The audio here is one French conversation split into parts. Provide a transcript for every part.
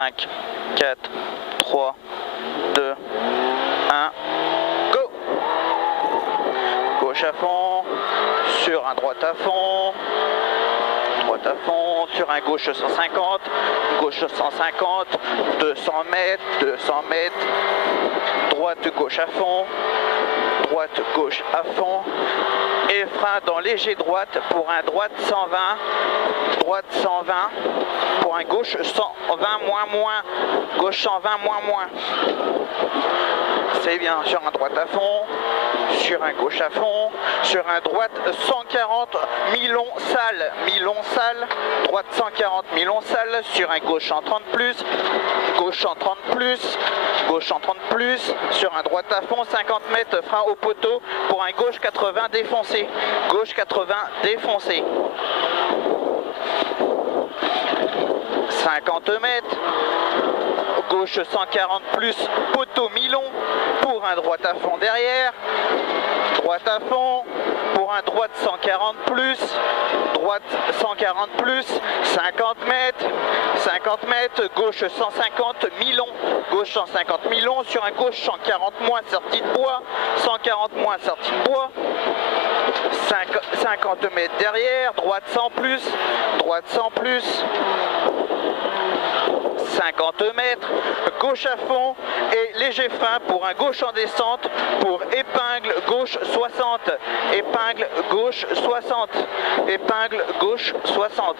5, 4, 3, 2, 1, go! Gauche à fond, sur un droite à fond, sur un gauche 150, gauche 150, 200 mètres, 200 mètres, droite gauche à fond, droite gauche à fond, et frein dans léger droite pour un droite 120, droite 120, pour un gauche 120 moins, gauche 120 moins. C'est bien, sur un droite à fond, sur un gauche à fond, sur un droite 140 milon sale, droite 140 milon sale, sur un gauche en 30 plus, gauche en 30 plus, gauche en 30 plus, sur un droite à fond 50 mètres, frein au poteau pour un gauche 80 défoncé, gauche 80 défoncé. 50 mètres, gauche 140 plus, poteau mi-long pour un droite à fond derrière, droite à fond pour un droite 140 plus, droite 140 plus, 50 mètres, gauche 150 mi-long, gauche 150 mi-long sur un gauche 140 moins sortie de bois, 140 moins sortie de bois, 50 mètres derrière, droite 100 plus, droite 100 plus, 50 mètres, gauche à fond et léger frein pour un gauche en descente pour épingle gauche 60, épingle gauche 60, épingle gauche 60.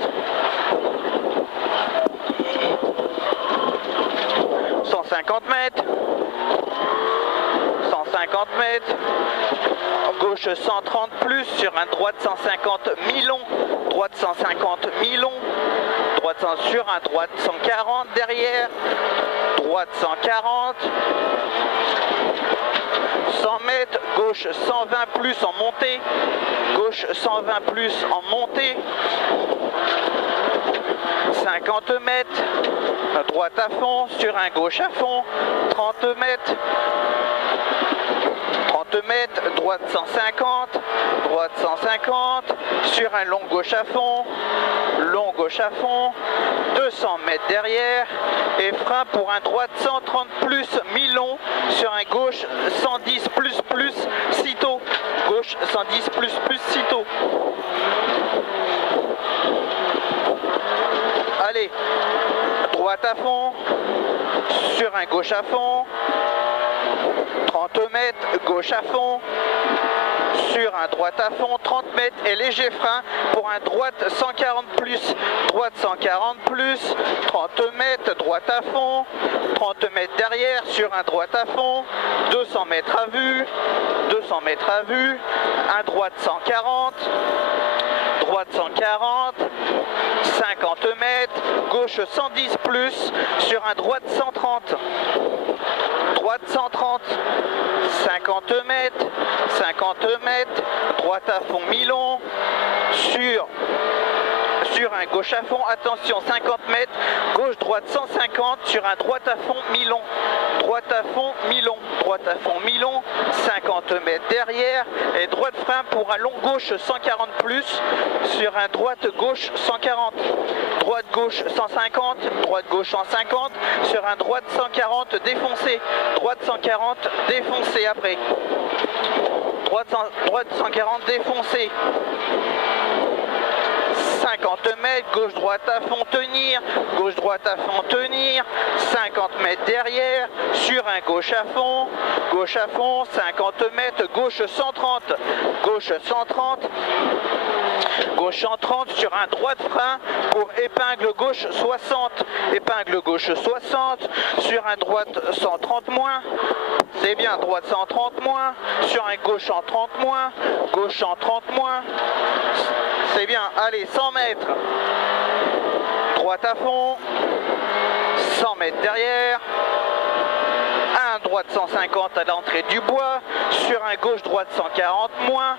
150 mètres, 150 mètres, gauche 130 plus sur un droite 150 mi-long, droite 150 mi-long, droite sur un droite 140 derrière, droite 140, 100 mètres, gauche 120 plus en montée, gauche 120 plus en montée, 50 mètres, droite à fond, sur un gauche à fond, 30 mètres, 30 mètres, droite 150, droite 150, sur un long gauche à fond, 200 mètres derrière, et frein pour un droite 130 plus mi-long, sur un gauche 110 plus sitôt, gauche 110 plus sitôt. Allez, droite à fond, sur un gauche à fond, 30 mètres, gauche à fond, sur un droite à fond, 30 mètres et léger frein pour un droite 140 plus, droite 140 plus, 30 mètres, droite à fond, 30 mètres derrière sur un droite à fond, 200 mètres à vue, 200 mètres à vue, un droite 140, droite 140, 50 mètres, gauche 110 plus, sur un droite 130, droite 130, 50 mètres, droite à fond mi-long, sur un gauche à fond, attention 50 mètres, gauche droite 150 sur un droite à fond mi-long, droite à fond mi-long, 50 mètres derrière et droite frein pour un long gauche 140 plus sur un droite gauche 140, droite gauche 150, droite gauche 150 sur un droite 140 défoncé, droite 140 défoncé après, droite 140 défoncé. 50 mètres, gauche droite à fond tenir, gauche droite à fond tenir, 50 mètres derrière, sur un gauche à fond, 50 mètres, gauche 130, gauche 130, gauche 130 sur un droite frein pour épingle gauche 60, épingle gauche 60, sur un droite 130 moins, c'est bien, droite 130 moins, sur un gauche en 30 moins, gauche en 30 moins, c'est bien, allez, 100 mètres, droite à fond, 100 mètres derrière, un droite 150 à l'entrée du bois, sur un gauche droite 140 moins,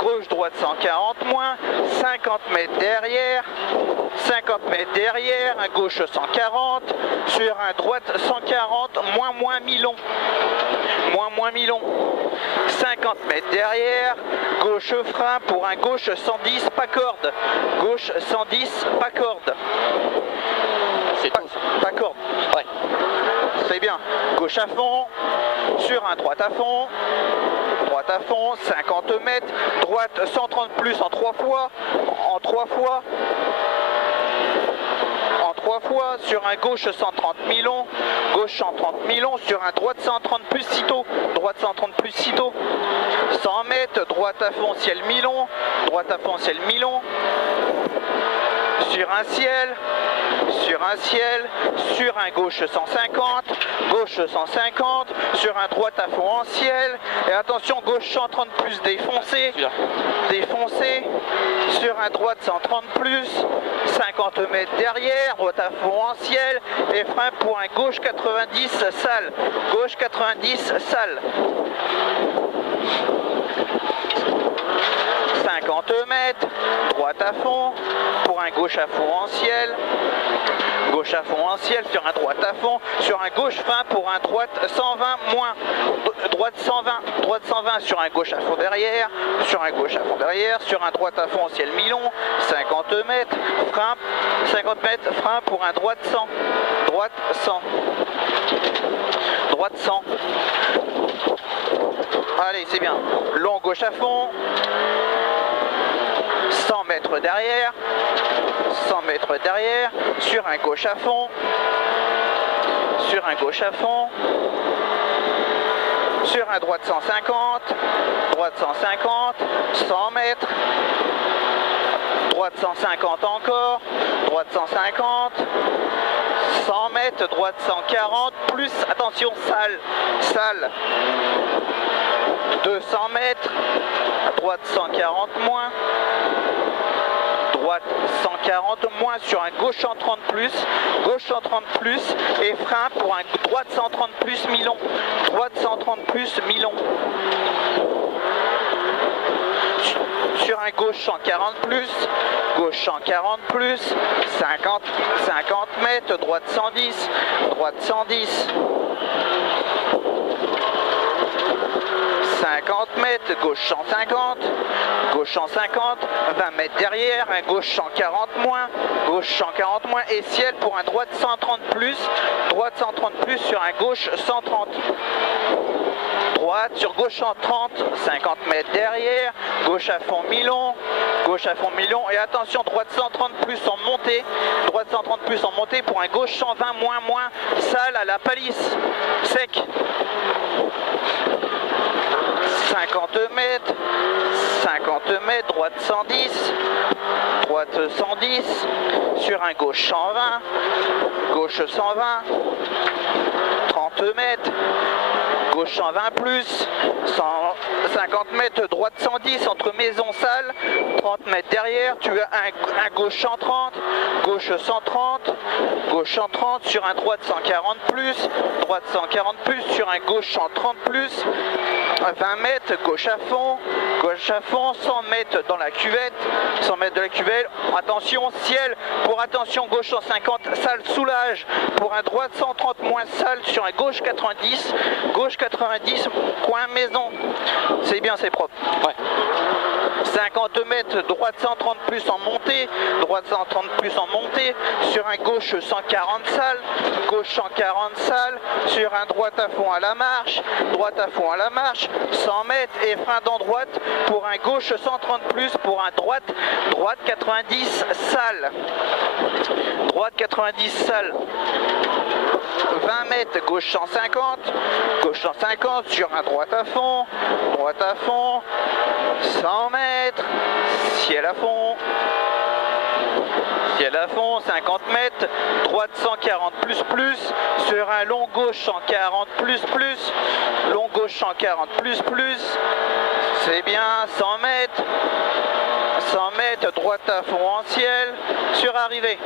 gauche droite 140 moins, 50 mètres derrière, un gauche 140, sur un droite 140, moins mi-long, 50 mètres derrière, gauche frein pour un gauche 110 pas corde, gauche 110 pas corde, c'est tout. Pas corde. Ouais. C'est bien. Gauche à fond, sur un droite à fond, 50 mètres, droite 130 plus en 3 fois, sur un gauche 130 mi-long, gauche 130 mi-long, sur un droite 130 plus sitôt, 100 mètres, droite à fond, ciel mi-long, sur un ciel, sur un gauche 150, sur un droite à fond en ciel, et attention, gauche 130 plus défoncé, sur un droite 130 plus, 50 mètres derrière, droite à fond en ciel, et frein pour un gauche 90 sale, 50 mètres, droite à fond, pour un gauche à fond en ciel, sur un droite à fond, sur un gauche fin pour un droite 120 moins, droite 120 sur un gauche à fond derrière, sur un droite à fond en ciel mi-long, 50 mètres, frein pour un droite 100, allez c'est bien, long gauche à fond, 100 mètres derrière, sur un gauche à fond, sur un droite 150, 100 mètres, droite 150 encore, droite 150, 100 mètres, droite 140, plus, attention, sale, 200 mètres, droite 140 moins, droite 140 moins sur un gauche 130 plus, et frein pour un droite 130 plus mi-long, sur un gauche 140 plus, 50 mètres, droite 110, 50 mètres, gauche 150, 20 mètres derrière, un gauche 140 moins, et ciel pour un droite 130 plus, sur un gauche 130. Droite sur gauche 130, 50 mètres derrière, gauche à fond mi-long, et attention, droite 130 plus en montée, pour un gauche 120 moins, sale à la palisse, sec. 50 mètres, droite 110, sur un gauche 120, 30 mètres, gauche 120 plus, 150 mètres, droite 110 entre maison salle, 30 mètres derrière, tu as un gauche 130, sur un droite 140 plus, sur un gauche 130 plus, 20 mètres, gauche à fond, 100 mètres dans la cuvette, attention, ciel, attention, gauche 150, salle soulage, pour un droite 130 moins salle, sur un gauche 90, coin maison, c'est bien, c'est propre. Ouais. 50 mètres, droite 130 plus en montée, sur un gauche 140 salle, sur un droite à fond à la marche, 100 mètres et frein dans droite, pour un gauche 130 plus, pour un droite 90 salle, 20 mètres, gauche 150, sur un droite à fond, 100 mètres, ciel à fond, 50 mètres, droite 140 plus, sur un long gauche 140 plus, c'est bien, 100 mètres, droite à fond en ciel, sur arrivée.